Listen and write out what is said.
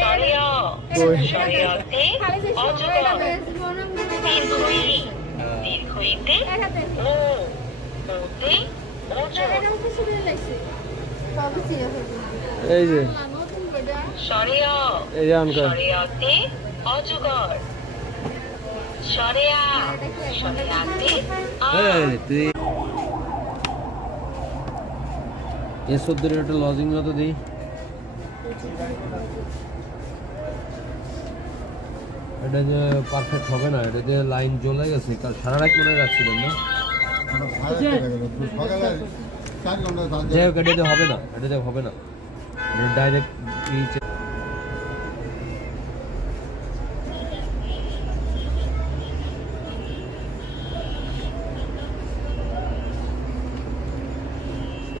শরিয়া শরিয়াতে অজগর দীর্ঘই দীর্ঘইতে ও ওতে ওজন এই যে শরিয়া এই যে আনকার শরিয়াতে অজগর শরিয়া শরিয়াতে তুই এ 14 একটা লজিং মতো দিই এটা যে পারফেক্ট হবে না, এটা যে লাইন জ্বলে গেছে কাল সারা রাত মনে রাখছিলেন না, যে এটাতে হবে না, এটাতে হবে না, ডাইরেক্ট